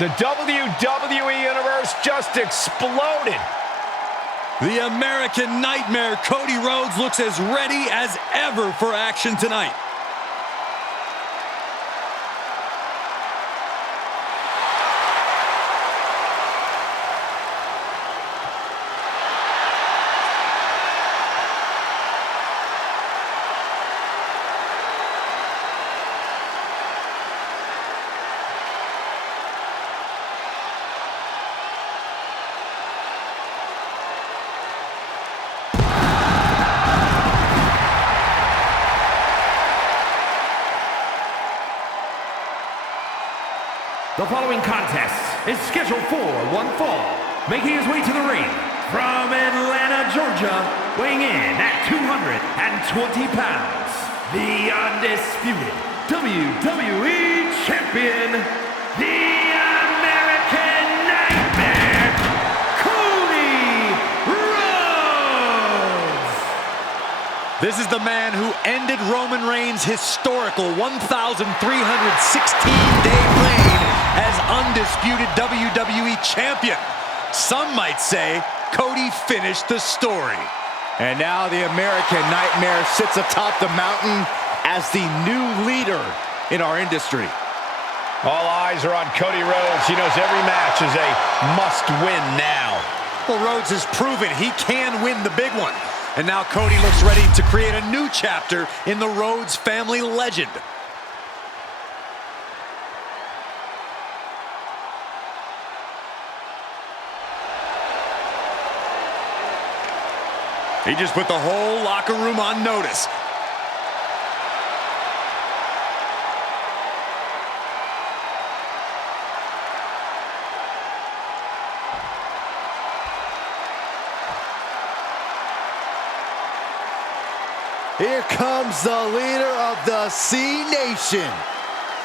The WWE Universe just exploded. The American Nightmare, Cody Rhodes, looks as ready as ever for action tonight. The following contest is scheduled for one fall, making his way to the ring from Atlanta, Georgia, weighing in at 220 pounds, the undisputed WWE Champion, the American Nightmare, Cody Rhodes! This is the man who ended Roman Reigns' historical 1,316-day reign as undisputed WWE Champion. Some might say Cody finished the story. And now the American Nightmare sits atop the mountain as the new leader in our industry. All eyes are on Cody Rhodes. He knows every match is a must-win now. Well, Rhodes has proven he can win the big one. And now Cody looks ready to create a new chapter in the Rhodes family legend. He just put the whole locker room on notice. Here comes the leader of the C Nation.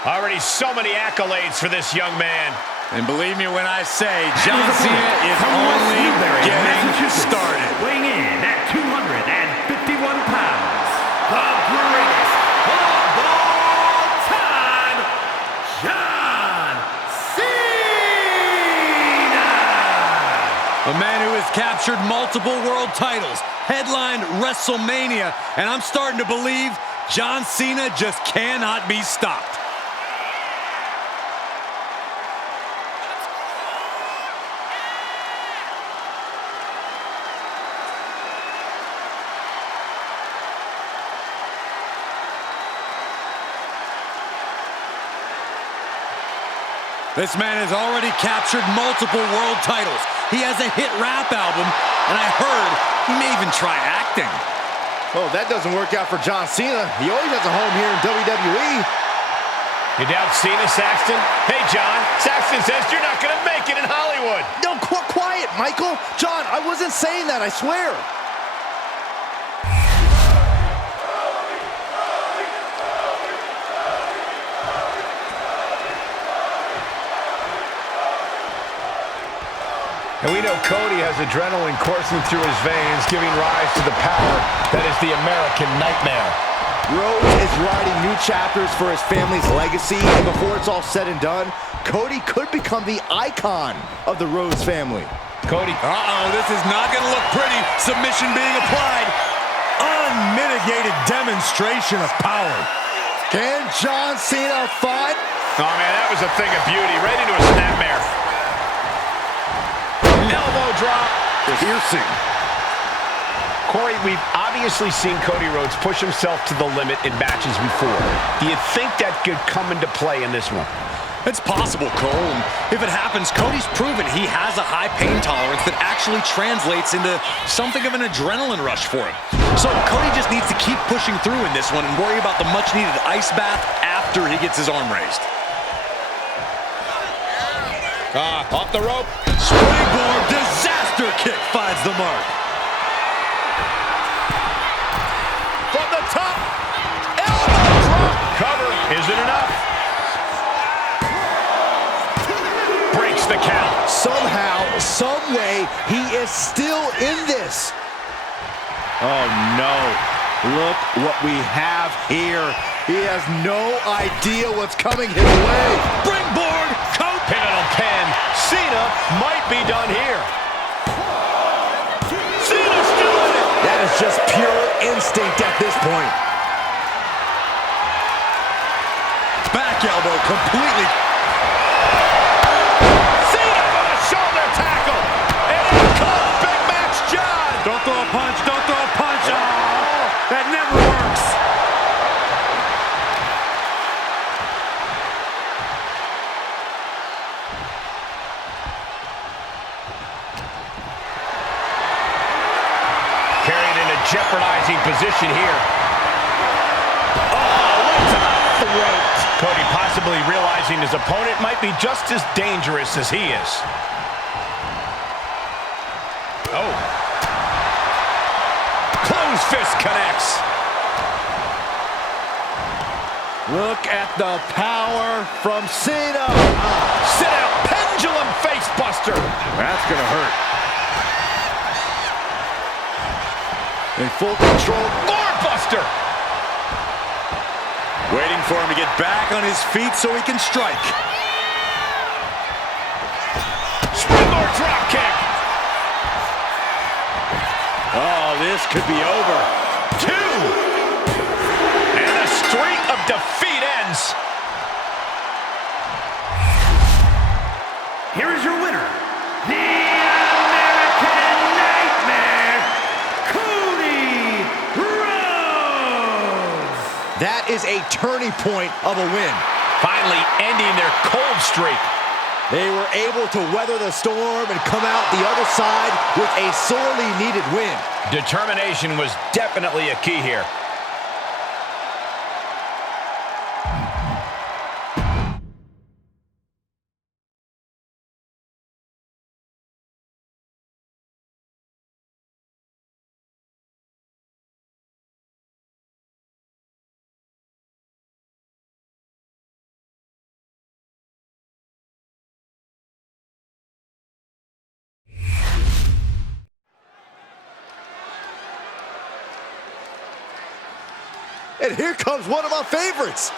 Already so many accolades for this young man. And believe me when I say, John Cena is only getting started. Weighing in at 251 pounds, the greatest of all time, John Cena! A man who has captured multiple world titles, headlined WrestleMania, and I'm starting to believe John Cena just cannot be stopped. This man has already captured multiple world titles. He has a hit rap album, and I heard he may even try acting. Oh, that doesn't work out for John Cena. He always has a home here in WWE. You doubt Cena, Saxton? Hey, John, Saxton says you're not going to make it in Hollywood. No, quiet, Michael. John, I wasn't saying that, I swear. And we know Cody has adrenaline coursing through his veins, giving rise to the power that is the American Nightmare. Rhodes is writing new chapters for his family's legacy, and before it's all said and done, Cody could become the icon of the Rhodes family. Cody. This is not going to look pretty. Submission being applied. Unmitigated demonstration of power. Can John Cena fight? Oh, man, that was a thing of beauty. Right into a snapmare. Elbow drop. Piercing. Corey, we've obviously seen Cody Rhodes push himself to the limit in matches before. Do you think that could come into play in this one? It's possible, Cole. And if it happens, Cody's proven he has a high pain tolerance that actually translates into something of an adrenaline rush for him. So Cody just needs to keep pushing through in this one and worry about the much-needed ice bath after he gets his arm raised. Off the rope. Springboard disaster kick finds the mark. From the top. Elbow drop. Cover. Is it enough? Breaks the count. Somehow, some way, he is still in this. Oh no. Look what we have here. He has no idea what's coming his way. Springboard coat. Pivotal pin. point. Back elbow completely. Cena with a shoulder tackle. And here comes Big Match John. Don't throw a punch. Don't throw a punch. Oh, that never works. Carried in a jeopardizing position here. Oh, right to the throat. Cody possibly realizing his opponent might be just as dangerous as he is. Oh. Closed fist connects. Look at the power from Cena. Sit out pendulum face buster. That's gonna hurt. In full control. Lord buster. Waiting for him to get back on his feet so he can strike. Springboard drop kick. Oh, this could be over. 2. And the streak of defeat ends. Here is your winner, the American Nightmare, Cody Rhodes. That is a turning point of a win. Finally ending their cold streak. They were able to weather the storm and come out the other side with a sorely needed win. Determination was definitely a key here. And here comes one of my favorites.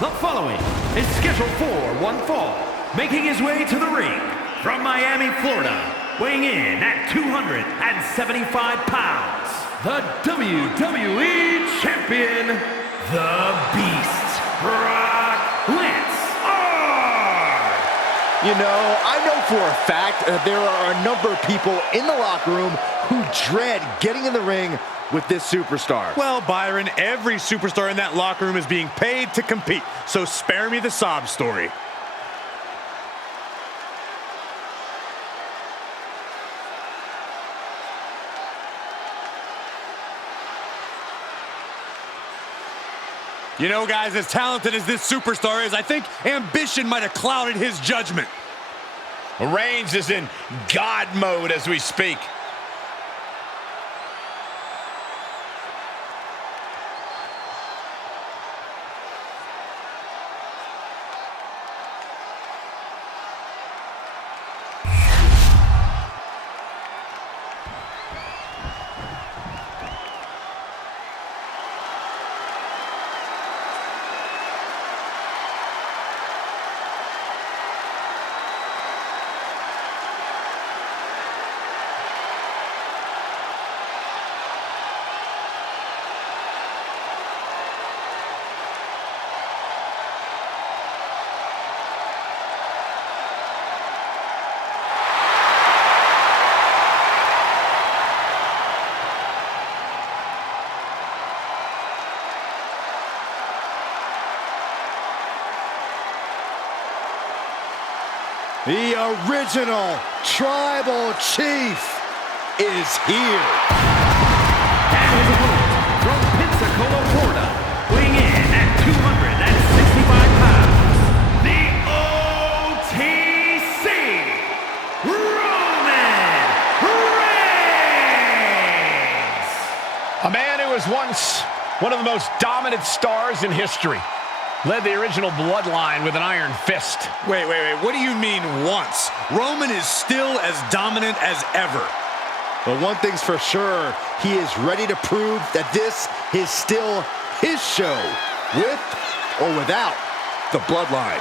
The following is scheduled for one fall, making his way to the ring from Miami, Florida, weighing in at 275 pounds, the WWE Champion, the Beast, Brock Lesnar. You know, I know for a fact that there are a number of people in the locker room who dread getting in the ring with this superstar. Well, Byron, every superstar in that locker room is being paid to compete, so spare me the sob story. You know, guys, as talented as this superstar is, I think ambition might have clouded his judgment. Reigns is in God mode as we speak. The original Tribal Chief is here. And his opponent from Pensacola, Florida, weighing in at 265 pounds, the OTC, Roman Reigns. A man who was once one of the most dominant stars in history. Led the original bloodline with an iron fist. Wait. What do you mean once? Roman is still as dominant as ever. But one thing's for sure, he is ready to prove that this is still his show, with or without the bloodline.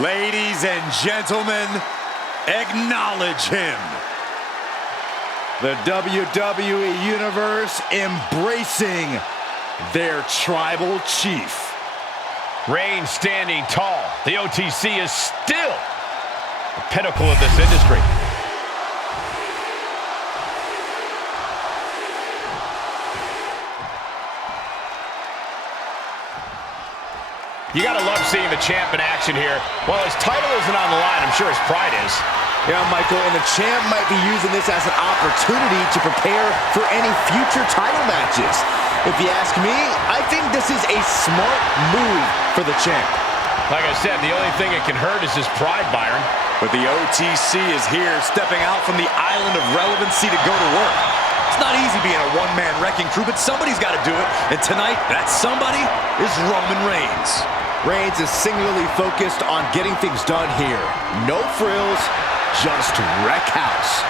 Ladies and gentlemen, acknowledge him. The WWE Universe embracing their tribal chief. Reigns standing tall. The OTC is still the pinnacle of this industry. You gotta love seeing the champ in action here. While his title isn't on the line, I'm sure his pride is. Yeah, Michael, and the champ might be using this as an opportunity to prepare for any future title matches. If you ask me, I think this is a smart move for the champ. Like I said, the only thing it can hurt is his pride, Byron. But the OTC is here, stepping out from the island of relevancy to go to work. It's not easy being a one-man wrecking crew, but somebody's got to do it. And tonight, that somebody is Roman Reigns. Reigns is singularly focused on getting things done here. No frills, just wreck house.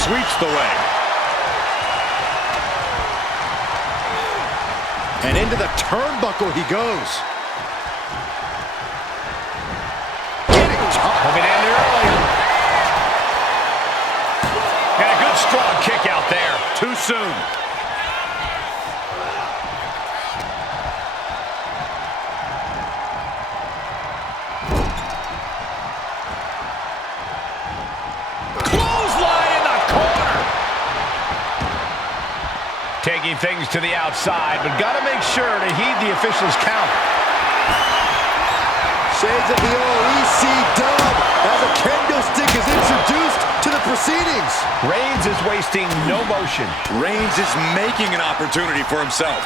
Sweeps the leg. And into the turnbuckle he goes. Getting tough. Hoping to end it early. And a good strong kick out there. Too soon. Taking things to the outside, but got to make sure to heed the official's count. Shades of the old EC-dub as a kendo stick is introduced to the proceedings. Reigns is wasting no motion. Reigns is making an opportunity for himself.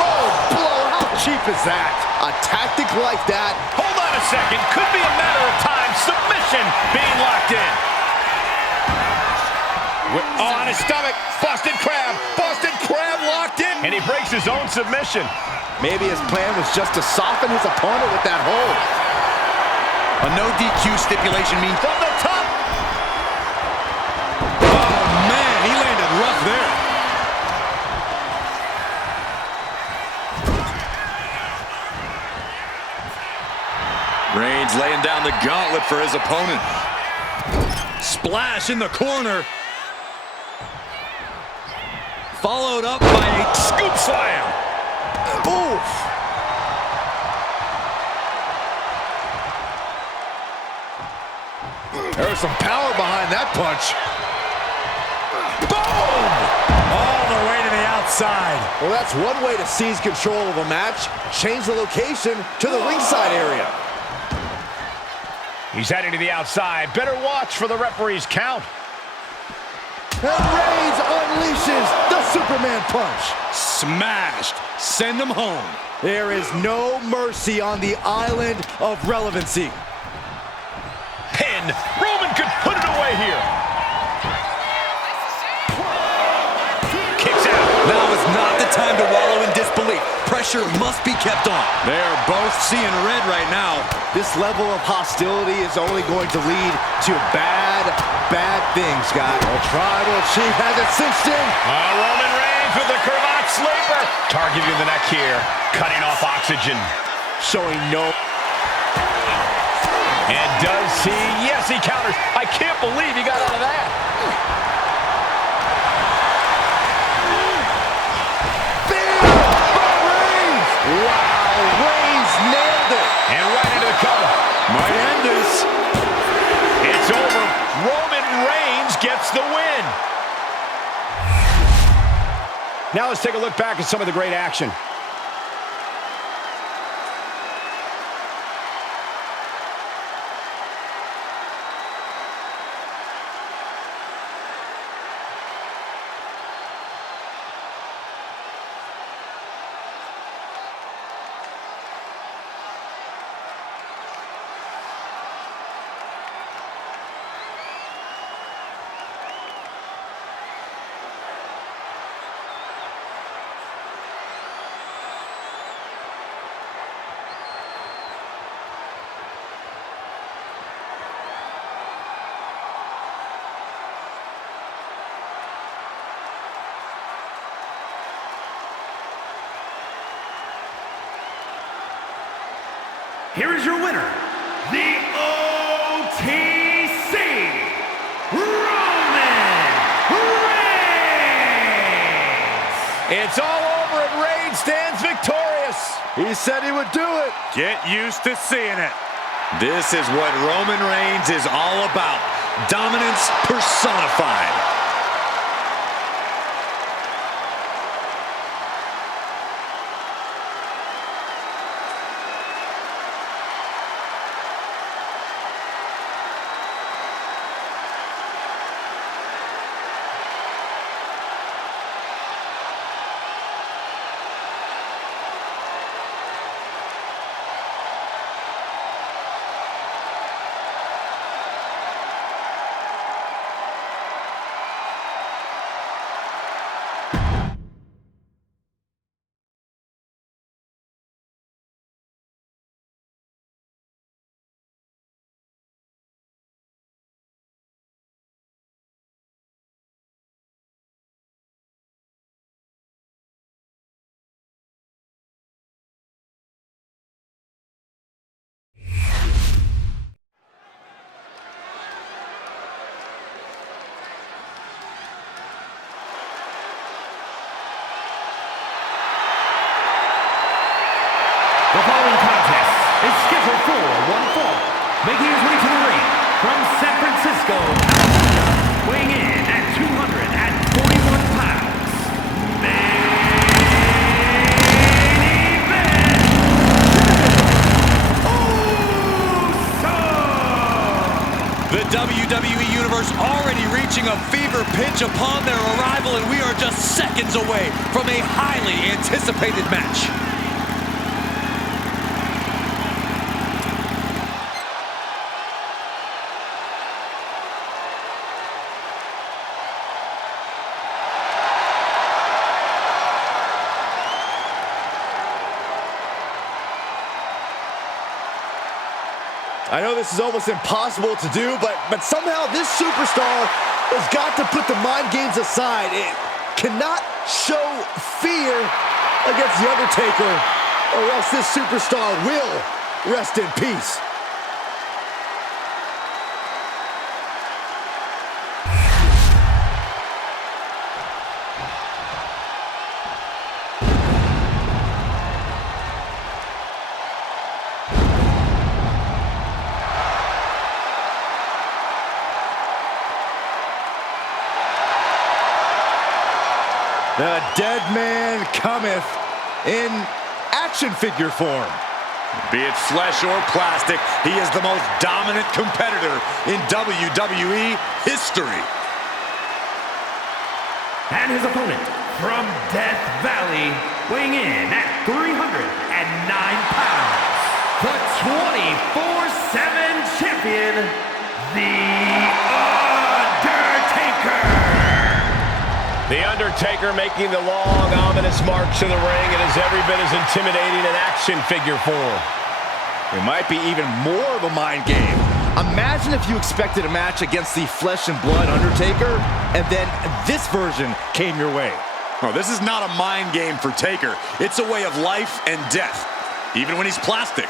Whoa, blow, how cheap is that? A tactic like that. Hold on a second, could be a matter of time. Submission being locked in. On his stomach, Boston Crab locked in. And he breaks his own submission. Maybe his plan was just to soften his opponent with that hold. A no DQ stipulation means from the top. Oh man, he landed rough there. Reigns laying down the gauntlet for his opponent. Splash in the corner. Followed up by a scoop slam. Oof. There's some power behind that punch. Boom! All the way to the outside. Well, that's one way to seize control of a match. Change the location to the ringside area. He's heading to the outside. Better watch for the referee's count. And Reigns unleashes the Superman punch. Smashed. Send him home. There is no mercy on the island of relevancy. Pin. Roman could put it away here. pressure must be kept on. They're both seeing red right now. This level of hostility is only going to lead to bad, bad things, Scott. The Tribal Chief has it cinched in. Roman Reigns with the cravat sleeper. Targeting the neck here, cutting off oxygen. Showing no... And does he? Yes, he counters. I can't believe he got out of that. Wow, Reigns nailed it. And right into the cover. Might end this. It's over. Roman Reigns gets the win. Now let's take a look back at some of the great action. Here is your winner, the OTC, Roman Reigns! It's all over and Reigns stands victorious. He said he would do it. Get used to seeing it. This is what Roman Reigns is all about. Dominance personified. The following contest is scheduled for one fall. Making his way to the ring from San Francisco, California, weighing in at 241 pounds. Main event, Uso! The WWE Universe already reaching a fever pitch upon their arrival, and we are just seconds away from a highly anticipated match. I know this is almost impossible to do, but somehow this superstar has got to put the mind games aside. It cannot show fear against The Undertaker, or else this superstar will rest in peace. The dead man cometh in action figure form. Be it flesh or plastic, he is the most dominant competitor in WWE history. And his opponent from Death Valley, weighing in at 309 pounds, the 24/7 champion, The Undertaker! The Undertaker making the long, ominous march to the ring. It is every bit as intimidating an action figure form. It might be even more of a mind game. Imagine if you expected a match against the flesh and blood Undertaker, and then this version came your way. Oh, this is not a mind game for Taker. It's a way of life and death, even when he's plastic.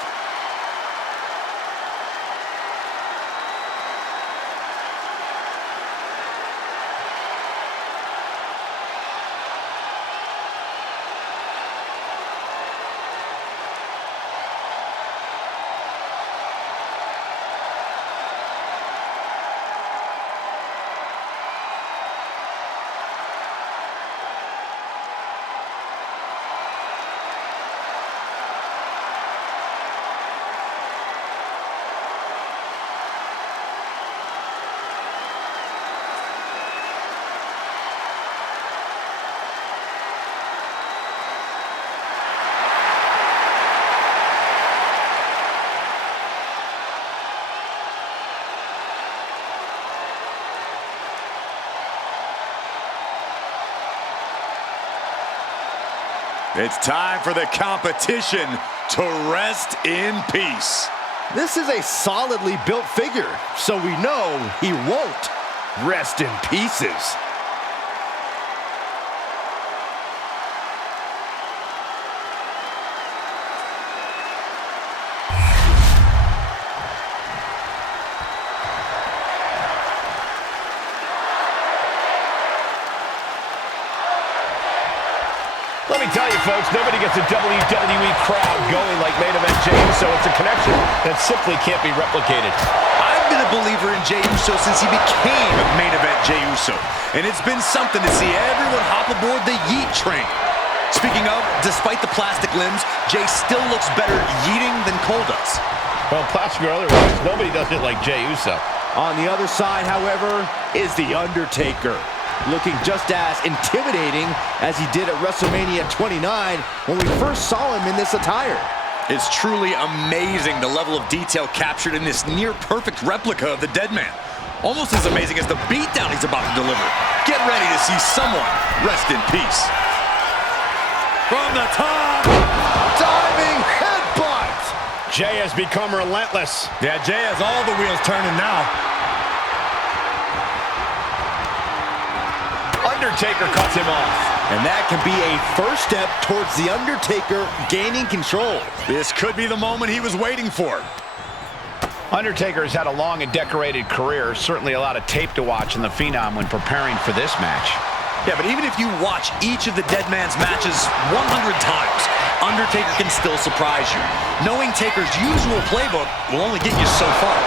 It's time for the competition to rest in peace. This is a solidly built figure, so we know he won't rest in pieces. Let me tell you, folks, nobody gets a WWE crowd going like Main Event Jey Uso. It's a connection that simply can't be replicated. I've been a believer in Jey Uso since he became Main Event Jey Uso, and it's been something to see everyone hop aboard the Yeet train. Speaking of, despite the plastic limbs, Jey still looks better yeeting than Cole does. Well, plastic or otherwise, nobody does it like Jey Uso. On the other side, however, is The Undertaker, looking just as intimidating as he did at WrestleMania 29 when we first saw him in this attire. It's truly amazing the level of detail captured in this near-perfect replica of the dead man. Almost as amazing as the beatdown he's about to deliver. Get ready to see someone rest in peace. From the top! Diving headbutt! Jey has become relentless. Yeah, Jey has all the wheels turning now. Undertaker cuts him off. And that can be a first step towards The Undertaker gaining control. This could be the moment he was waiting for. Undertaker has had a long and decorated career. Certainly a lot of tape to watch in the Phenom when preparing for this match. Yeah, but even if you watch each of the Dead Man's matches 100 times, Undertaker can still surprise you. Knowing Taker's usual playbook will only get you so far.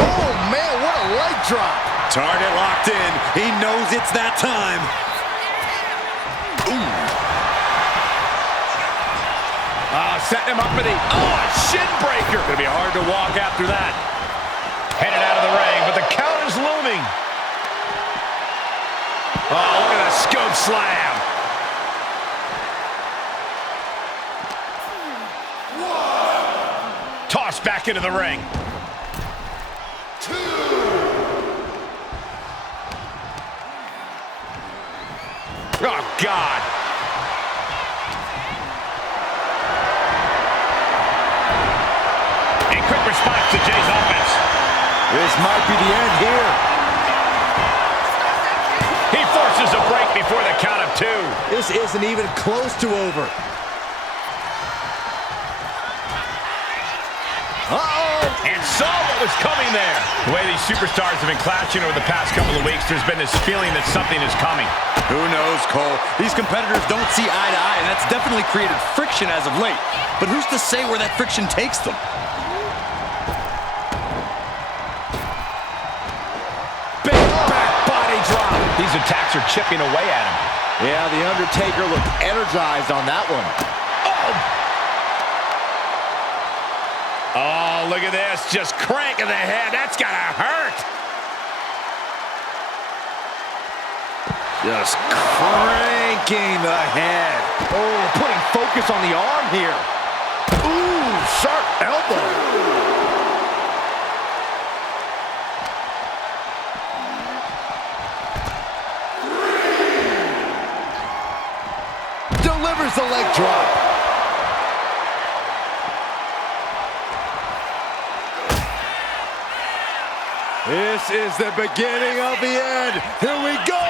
Oh, man, what a leg drop. Target locked in. He knows it's that time. Ooh. Setting him up for the, a shin breaker. Gonna be hard to walk after that. Headed out of the ring, but the count is looming. Oh, look at that scope slam. Tossed back into the ring. Oh, God. A quick response to Jey's offense. This might be the end here. He forces a break before the count of 2. This isn't even close to over. Uh-oh! And saw what was coming there. The way these superstars have been clashing over the past couple of weeks, there's been this feeling that something is coming. Who knows, Cole? These competitors don't see eye to eye, and that's definitely created friction as of late. But who's to say where that friction takes them? Big back body drop. These attacks are chipping away at him. Yeah, The Undertaker looked energized on that one. Oh, look at this. Just cranking the head. That's gotta hurt. Just cranking the head. Oh, putting focus on the arm here. Ooh, sharp elbow. drop. This is the beginning of the end. Here we go.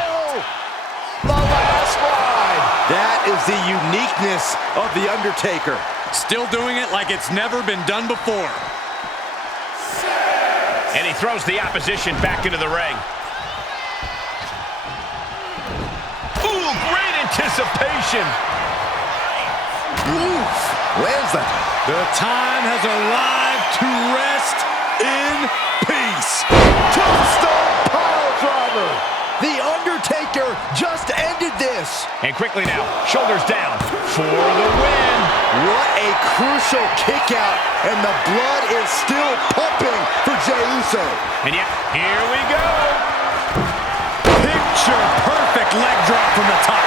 The last ride. That is the uniqueness of The Undertaker. Still doing it like it's never been done before. And he throws the opposition back into the ring. Ooh, great anticipation. Oof. Where's that? The time has arrived to rest in peace. Tombstone piledriver. The Undertaker just ended this. And quickly now, shoulders down for the win. What a crucial kick out, and the blood is still pumping for Jey Uso. And yet, here we go. Picture perfect leg drop from the top.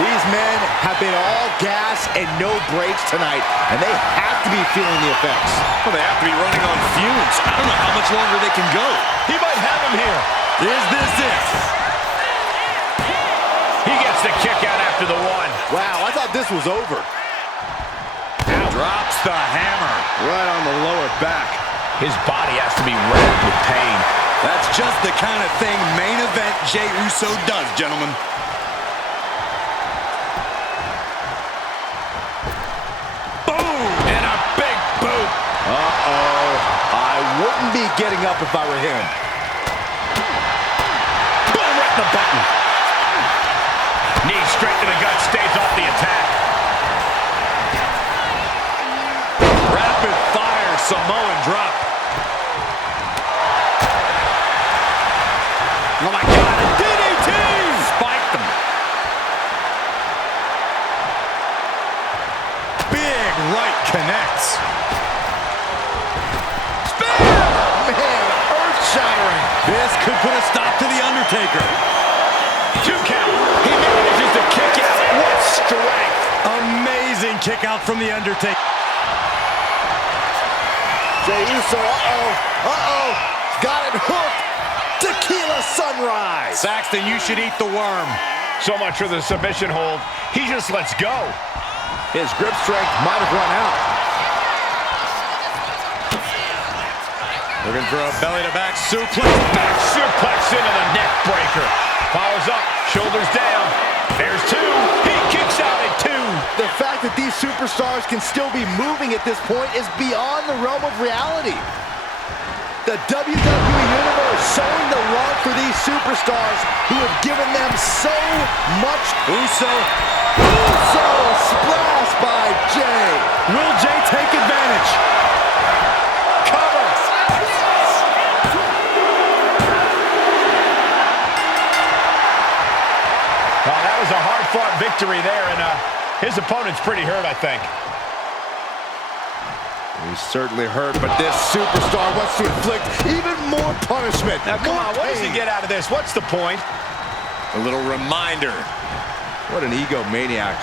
These men have been all gas and no brakes tonight, and they have to be feeling the effects. Well, they have to be running on fumes. I don't know how much longer they can go. He might have him here. Is this it? He gets the kick out after the one. Wow, I thought this was over. Drops the hammer. Right on the lower back. His body has to be racked with pain. That's just the kind of thing main event Jey Uso does, gentlemen. Boom! And a big boot. Uh-oh. I wouldn't be getting up if I were him. Boom, right in the button. Knee straight to the gut, stays off the attack. Rapid fire Samoan drop. Oh my God, a DDT! Spiked him. Big right connects. Man, earth-shattering. This could put a stop to The Undertaker. 2 count. He manages to kick out. What strength! Amazing kick out from The Undertaker. Jey Uso, uh-oh. Got it hooked. Tequila Sunrise. Saxton, you should eat the worm. So much for the submission hold. He just lets go. His grip strength might have run out. Looking for a belly-to-back suplex. Back suplex into the neck breaker. Powers up, shoulders down. There's 2. He kicks out at 2. The fact that these superstars can still be moving at this point is beyond the realm of reality. The WWE Universe showing the love for these superstars who have given them so much. Uso. Splash by Jey. Will Jey take advantage? Cover. Well, that was a hard-fought victory there, and his opponent's pretty hurt, I think. He's certainly hurt, but this superstar wants to inflict even more punishment. Now, come on, what does he pain. get out of this? What's the point? A little reminder. What an egomaniac.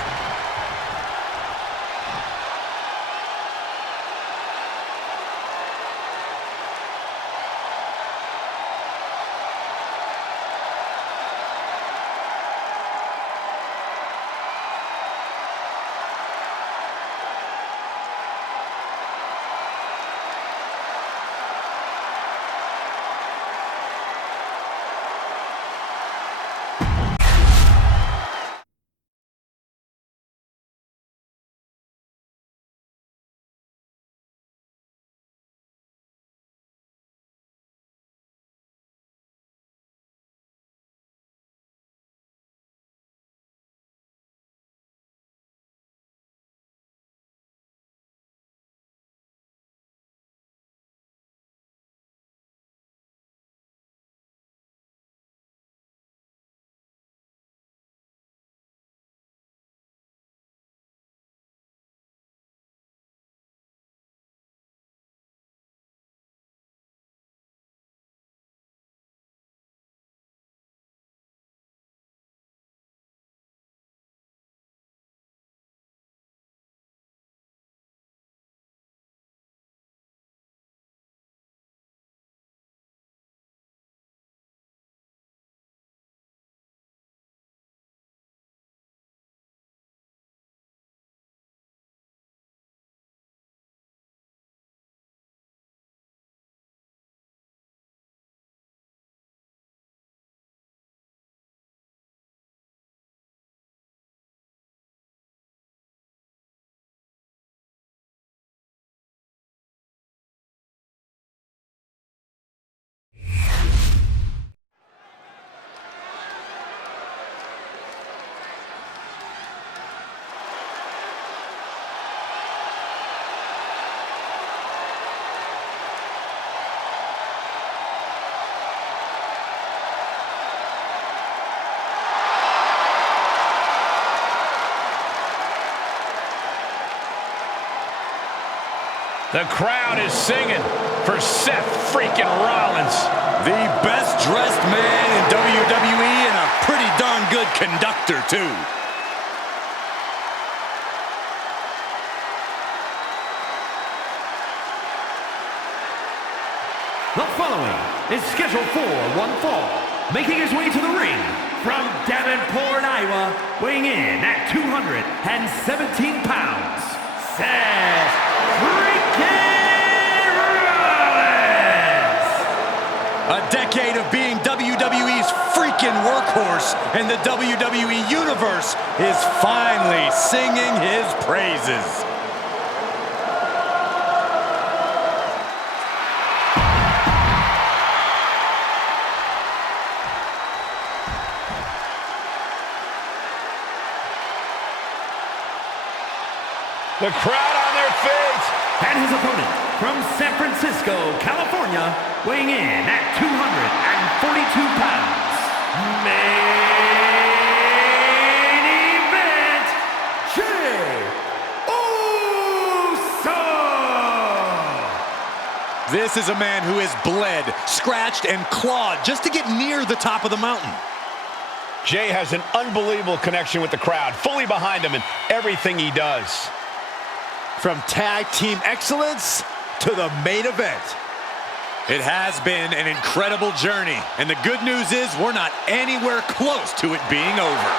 The crowd is singing for Seth freaking Rollins. The best dressed man in WWE and a pretty darn good conductor too. The following is scheduled for one fall, making his way to the ring from Davenport, Iowa, weighing in at 217 pounds, Seth freaking Rollins! A decade of being WWE's freaking workhorse, and the WWE Universe is finally singing his praises. The crowd on their feet. And his opponent from San Francisco, California, weighing in at 242 pounds, main event, Jey Uso! This is a man who has bled, scratched, and clawed just to get near the top of the mountain. Jey has an unbelievable connection with the crowd, fully behind him in everything he does. From tag team excellence to the main event. It has been an incredible journey, and the good news is we're not anywhere close to it being over.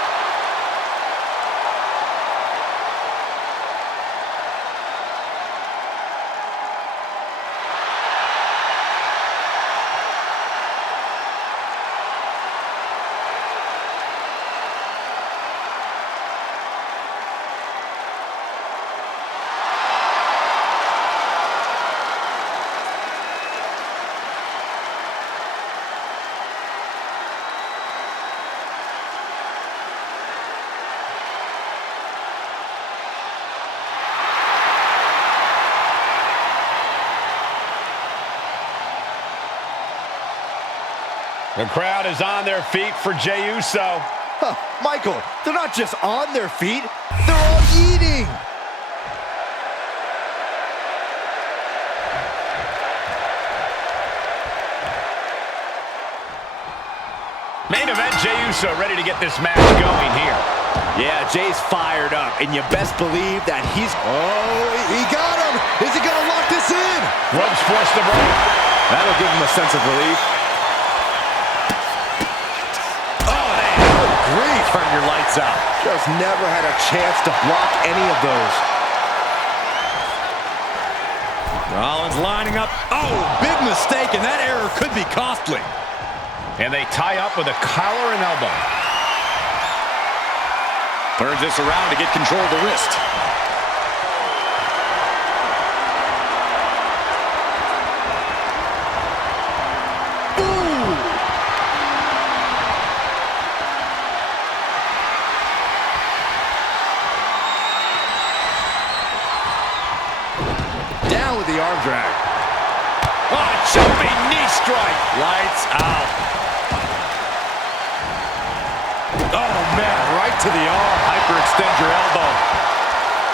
The crowd is on their feet for Jey Uso. Huh, Michael, they're not just on their feet, they're all eating. Main event, Jey Uso ready to get this match going here. Yeah, Jey's fired up, and you best believe that he's... Oh, he got him! Is he gonna lock this in? Ropes forced to break. That'll give him a sense of relief. Turn your lights out. Just never had a chance to block any of those. Rollins lining up. Oh, big mistake, and that error could be costly. And they tie up with a collar and elbow. Turns this around to get control of the wrist. Down with the arm drag. Oh, jumping knee strike. Lights out. Oh, man, right to the arm. Hyperextend your elbow.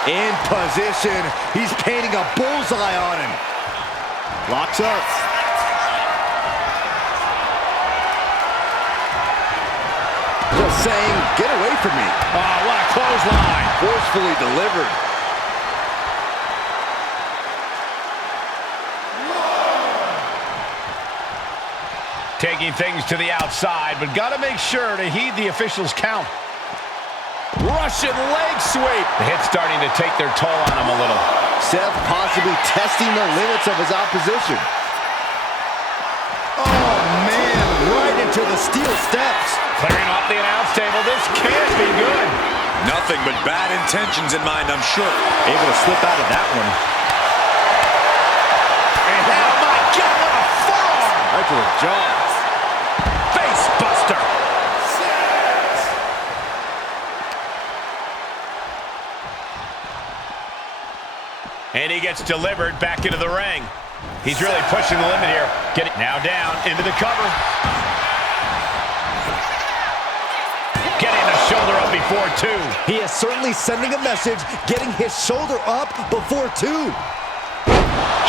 In position. He's painting a bullseye on him. Locks up. Just saying, get away from me. Oh, what a clothesline. Forcefully delivered. Taking things to the outside, but got to make sure to heed the officials' count. Russian leg sweep. The hit's starting to take their toll on him a little. Seth possibly testing the limits of his opposition. Oh, man, right into the steel steps. Clearing off the announce table. This can't be good. Nothing but bad intentions in mind, I'm sure. Able to slip out of that one. And oh my God, what a forearm! Right to the jaw. Face buster. And he gets delivered back into the ring. He's really pushing the limit here. Get it now down into the cover. Getting the shoulder up before two. He is certainly sending a message, getting his shoulder up before two.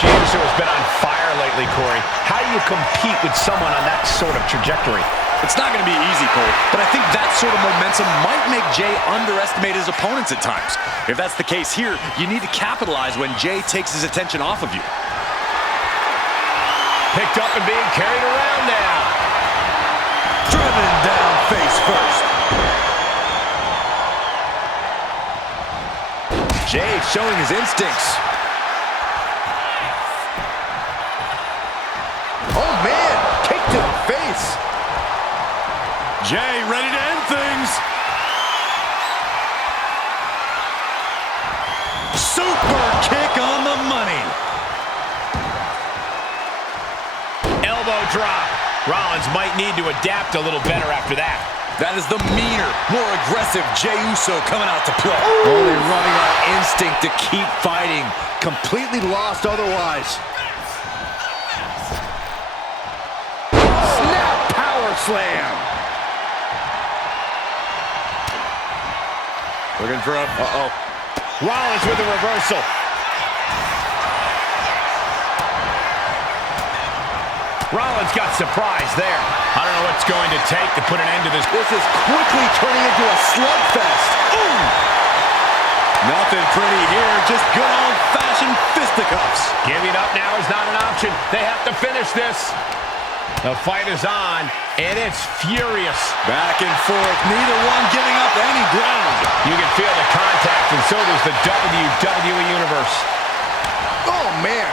Jey Uso has been on fire lately, Corey. How do you compete with someone on that sort of trajectory? It's not going to be easy, Cole, but I think that sort of momentum might make Jey underestimate his opponents at times. If that's the case here, you need to capitalize when Jey takes his attention off of you. Picked up and being carried around now. Driven down face first. Jey showing his instincts. Oh, man. Kick to the face. Jey ready to end things. Super kick on the money. Elbow drop. Rollins might need to adapt a little better after that. That is the meaner, more aggressive Jey Uso coming out to play. Only running on instinct to keep fighting. Completely lost otherwise. Snap power slam. Looking for a... Rollins with a reversal. Rollins got surprised there. I don't know what's going to take to put an end to this. This is quickly turning into a slugfest. Ooh. Nothing pretty here, just good old-fashioned fisticuffs. Giving up now is not an option. They have to finish this. The fight is on, and it's furious. Back and forth, neither one giving up any ground. You can feel the contact, and so does the WWE Universe. Oh, man.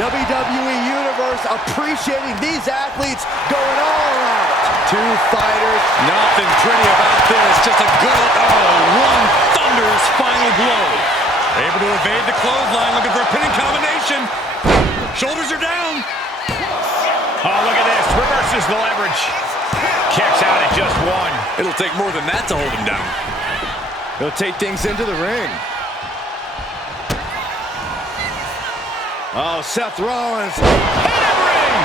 WWE Universe appreciating these athletes going all out. Two fighters. Nothing pretty about this, just a good, one thunderous final blow. Able to evade the clothesline, looking for a pinning combination. Shoulders are down. Oh, look at this, reverses the leverage. Kicks out at just one. It'll take more than that to hold him down. He'll take things into the ring. Oh, Seth Rollins. Hit him, ring!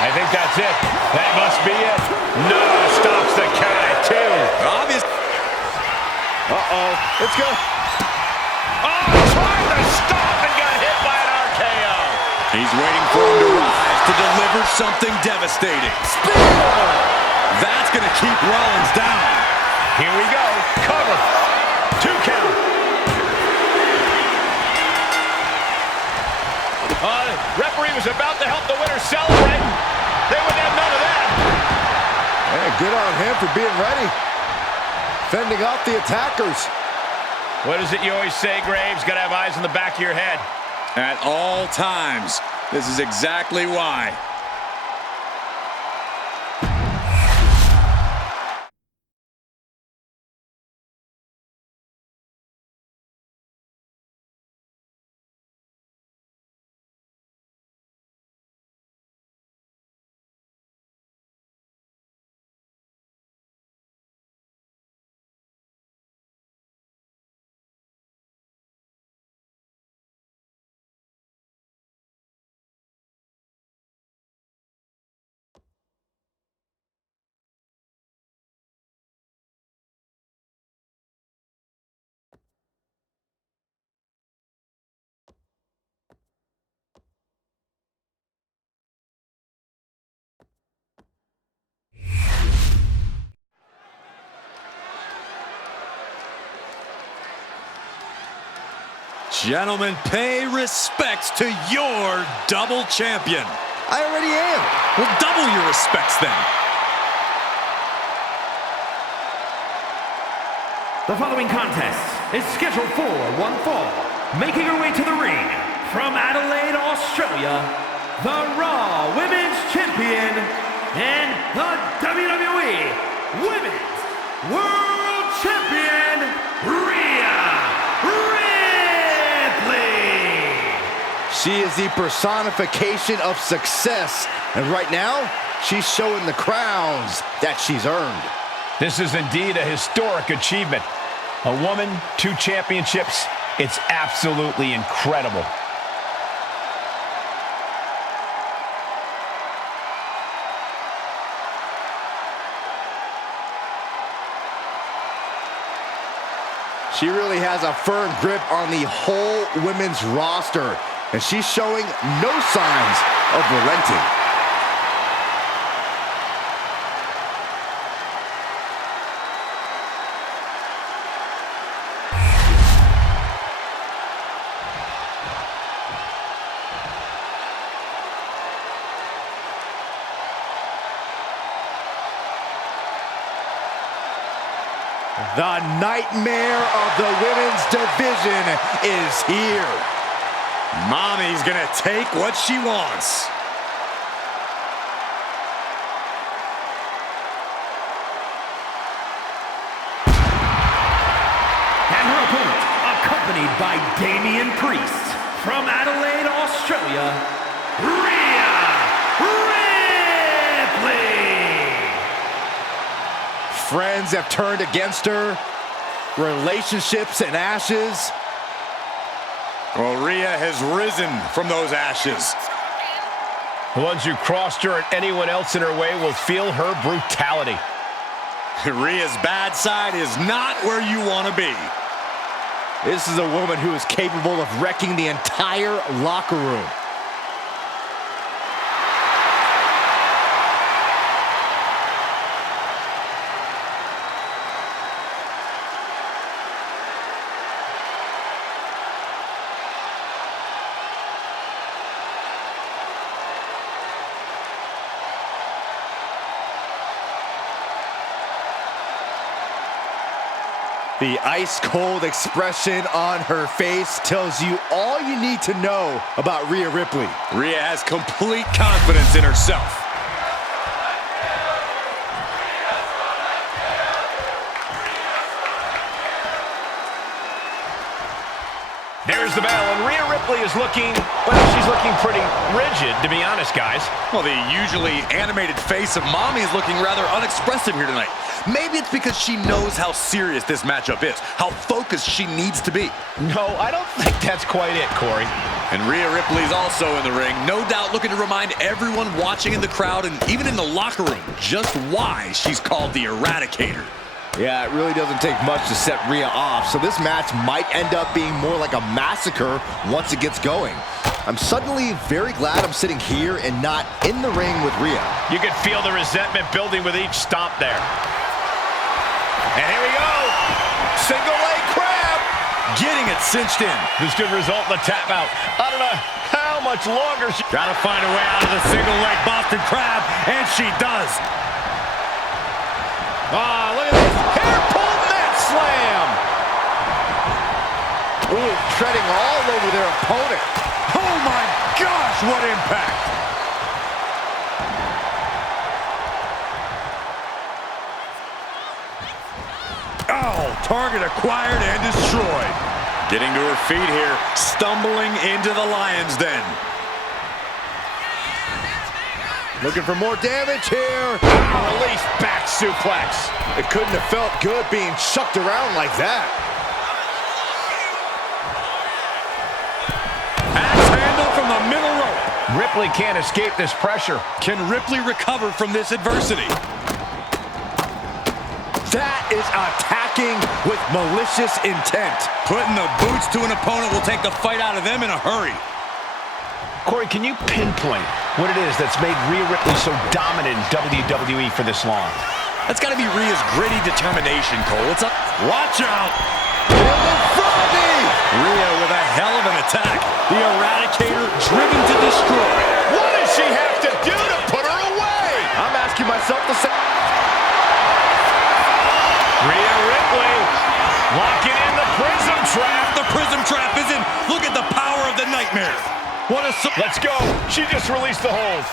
I think that's it. That must be it. No, stops the count at two. Obvious. Uh-oh. Let's go. Oh, tried to stop and got hit by an RKO. He's waiting for him to rise to deliver something devastating. Spear! That's going to keep Rollins down. Here we go. Cover. 2 count. Referee was about to help the winner celebrate. They would have none of that. Hey, good on him for being ready. Fending off the attackers. What is it you always say, Graves? Got to have eyes in the back of your head. At all times. This is exactly why. Gentlemen, pay respects to your double champion. I already am. Well, double your respects then. The following contest is scheduled for one fall. Making her way to the ring from Adelaide, Australia, the Raw Women's Champion and the WWE Women's World Champion, Rhea Ripley. She is the personification of success. And right now, she's showing the crowns that she's earned. This is indeed a historic achievement. A woman, 2 championships. It's absolutely incredible. She really has a firm grip on the whole women's roster, and she's showing no signs of relenting. The nightmare of the women's division is here. Mommy's gonna take what she wants. And her opponent, accompanied by Damian Priest, from Adelaide, Australia, Rhea Ripley! Friends have turned against her. Relationships in ashes. Well, Rhea has risen from those ashes. The ones who crossed her and anyone else in her way will feel her brutality. Rhea's bad side is not where you want to be. This is a woman who is capable of wrecking the entire locker room. The ice-cold expression on her face tells you all you need to know about Rhea Ripley. Rhea has complete confidence in herself. There's the bell, and Rhea Ripley is looking, well, she's looking pretty rigid, to be honest, guys. Well, the usually animated face of Mommy is looking rather unexpressive here tonight. Maybe it's because she knows how serious this matchup is, how focused she needs to be. No, I don't think that's quite it, Corey. And Rhea Ripley's also in the ring, no doubt looking to remind everyone watching in the crowd and even in the locker room just why she's called the Eradicator. Yeah, it really doesn't take much to set Rhea off, so this match might end up being more like a massacre once it gets going. I'm suddenly very glad I'm sitting here and not in the ring with Rhea. You could feel the resentment building with each stomp there. And here we go. Single leg crab. Getting it cinched in. This could result in the tap out. I don't know how much longer she... Gotta find a way out of the single leg Boston Crab, and she does. Ah, look at this. Hair pull mat slam. Ooh, treading all over their opponent. Oh my gosh, what impact. Oh, target acquired and destroyed. Getting to her feet here, stumbling into the Lion's Den. Looking for more damage here. Release back suplex. It couldn't have felt good being chucked around like that. Axe handle from the middle rope. Ripley can't escape this pressure. Can Ripley recover from this adversity? That is attacking with malicious intent. Putting the boots to an opponent will take the fight out of them in a hurry. Corey, can you pinpoint what it is that's made Rhea Ripley so dominant in WWE for this long? That's got to be Rhea's gritty determination, Cole. It's up. Watch out! Rhea with a hell of an attack. The Eradicator driven to destroy. What does she have to do to put her away? I'm asking myself the same. Rhea Ripley locking in the prism trap. The prism trap is in. Look at the power of the Nightmare. What a... Let's go. She just released the hold.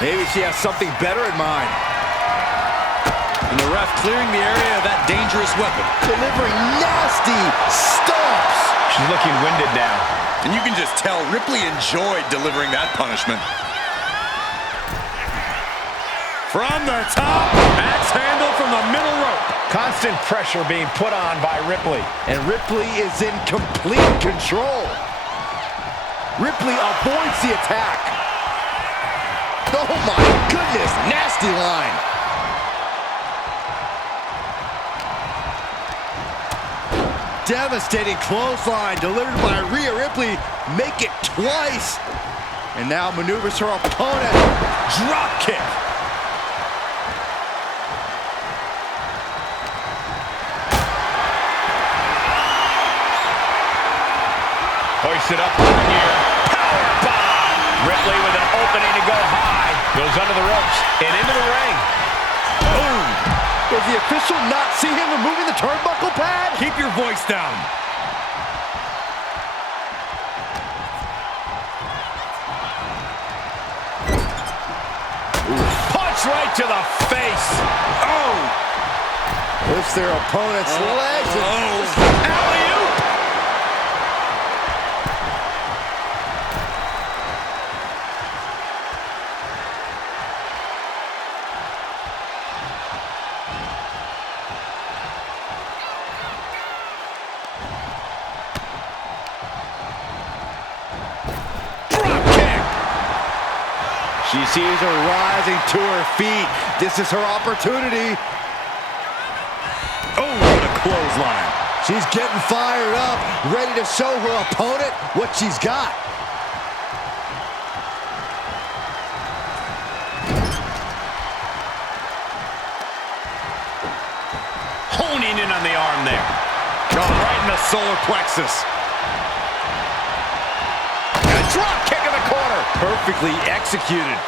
Maybe she has something better in mind. And the ref clearing the area of that dangerous weapon. Delivering nasty stomps. She's looking winded now. And you can just tell Ripley enjoyed delivering that punishment. From the top, axe handle from the middle rope. Constant pressure being put on by Ripley. And Ripley is in complete control. Ripley avoids the attack. Oh my goodness, nasty line. devastating clothesline delivered by Rhea Ripley. Make it twice. And now maneuvers her opponent. Drop kick. Hoisted up high here. Powerbomb. Ripley with an opening to go high. Goes under the ropes and into the ring. Boom. Does the official not see him removing the turnbuckle pad? Keep your voice down. Punch right to the face. Oh! Lifts their opponent's legs. Alley-oop. She sees her rising to her feet. This is her opportunity. Oh, what a clothesline. She's getting fired up, ready to show her opponent what she's got. Honing in on the arm there. Going right in the solar plexus. And a drop kick in the corner. Perfectly executed.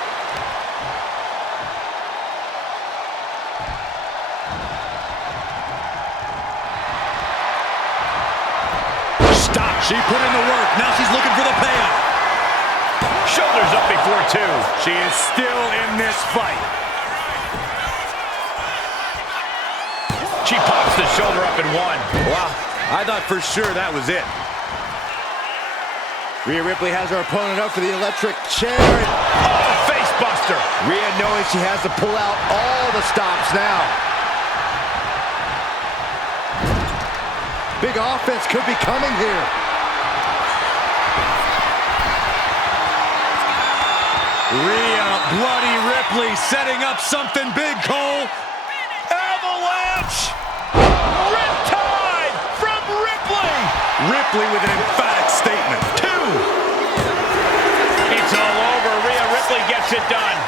Stop. She put in the work. Now she's looking for the payoff. Shoulders up before two. She is still in this fight. She pops the shoulder up in one. Wow, I thought for sure that was it. Rhea Ripley has her opponent up for the electric chair. Oh, face buster. Rhea knowing she has to pull out all the stops now. Big offense could be coming here. Rhea Bloody Ripley setting up something big, Cole. Avalanche. Riptide from Ripley. Ripley with an emphatic statement. Two. It's all over. Rhea Ripley gets it done.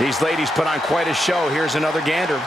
These ladies put on quite a show. Here's another gander.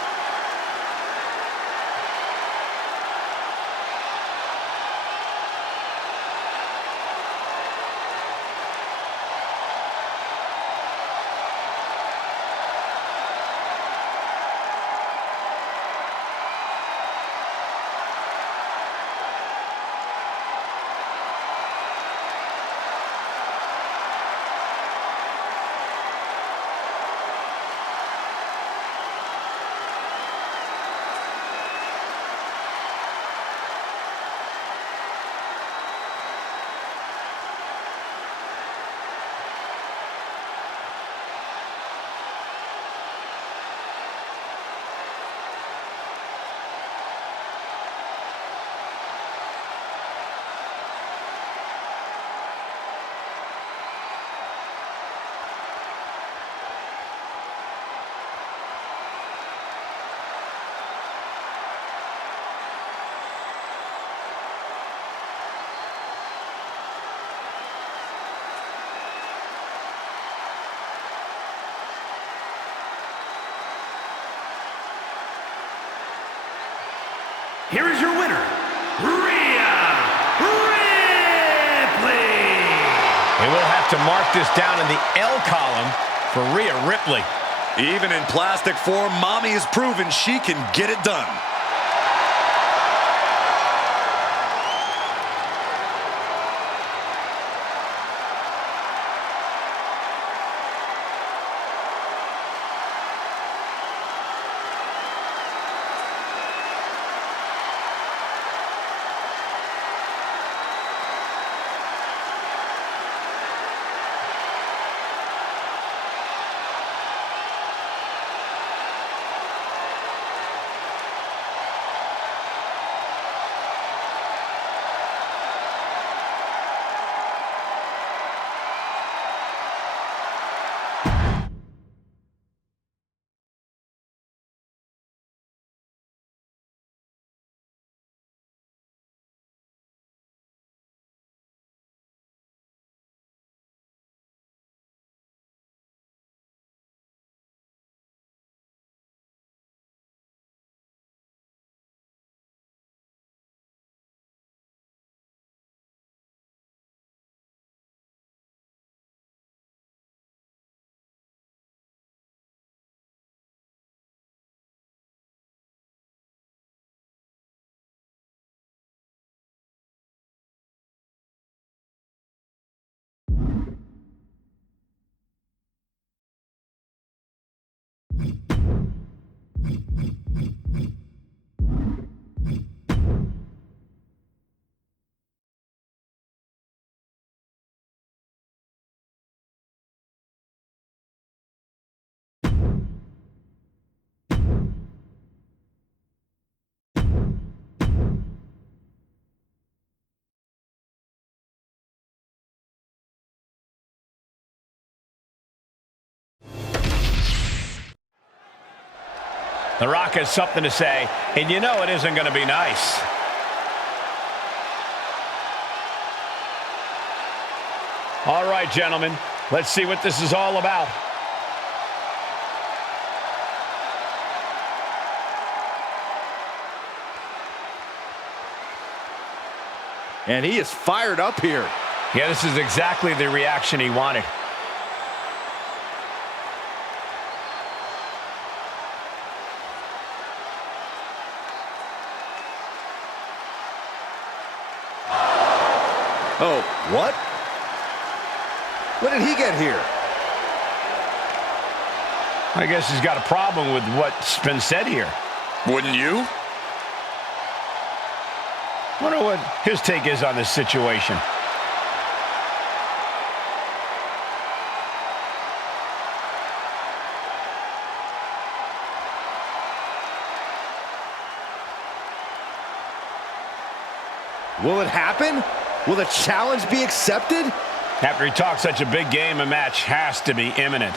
Here is your winner, Rhea Ripley. And we'll have to mark this down in the L column for Rhea Ripley. Even in plastic form, Mommy has proven she can get it done. The Rock has something to say, and you know it isn't going to be nice. All right, gentlemen, let's see what this is all about. And he is fired up here. Yeah, this is exactly the reaction he wanted. Oh, what? When did he get here? I guess he's got a problem with what's been said here. Wouldn't you? Wonder what his take is on this situation. Will it happen? Will the challenge be accepted? After he talks such a big game, a match has to be imminent.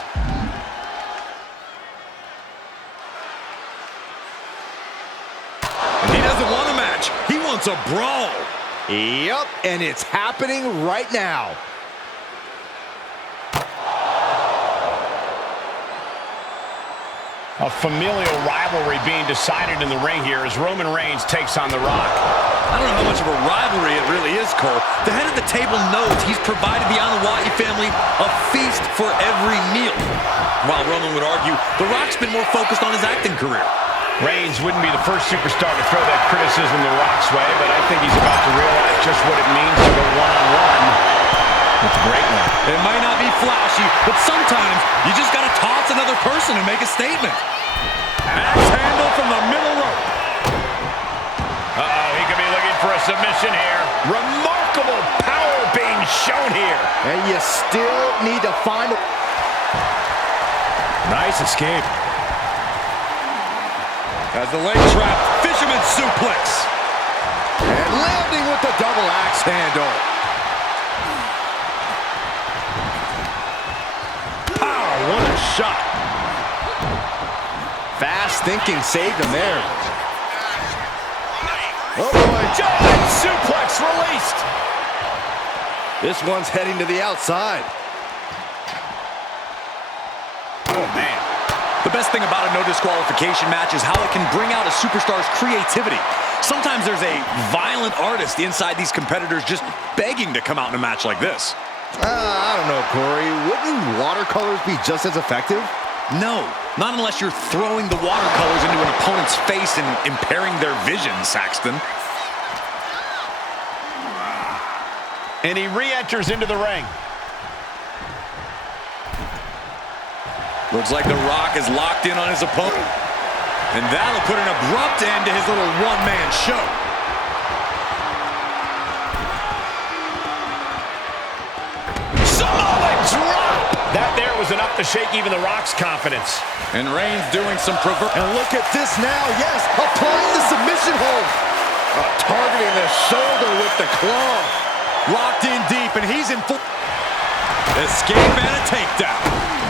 And he doesn't want a match. He wants a brawl. Yup, and it's happening right now. A familial rivalry being decided in the ring here as Roman Reigns takes on The Rock. I don't know how much of a rivalry it really is, Cole. The head of the table knows he's provided the Anoa'i family a feast for every meal. While Roman would argue, The Rock's been more focused on his acting career. Reigns wouldn't be the first superstar to throw that criticism The Rock's way, but I think he's about to realize just what it means to go one-on-one with the great one. It might not be flashy, but sometimes you just got to toss another person and make a statement. Axe handle from the middle rope. Uh-oh, he could be looking for a submission here. Remarkable power being shown here. And you still need to find a... Nice escape. As the leg trap, fisherman suplex. And landing with the double axe handle. Pow, what a shot. Fast thinking saved him there. Oh boy. Giant suplex released. This one's heading to the outside. Oh, man. The best thing about a no disqualification match is how it can bring out a superstar's creativity. Sometimes there's a violent artist inside these competitors just begging to come out in a match like this. I don't know, Corey. Wouldn't watercolors be just as effective? No, not unless you're throwing the watercolors into an opponent's face and impairing their vision, Saxton. And he re-enters into the ring. Looks like The Rock is locked in on his opponent. And that'll put an abrupt end to his little one-man show. Samoa drop! That there was enough to shake even The Rock's confidence. And Reigns doing some And look at this now. Yes, applying the submission hold. Targeting the shoulder with the claw. locked in deep, and he's in full. Escape and a takedown.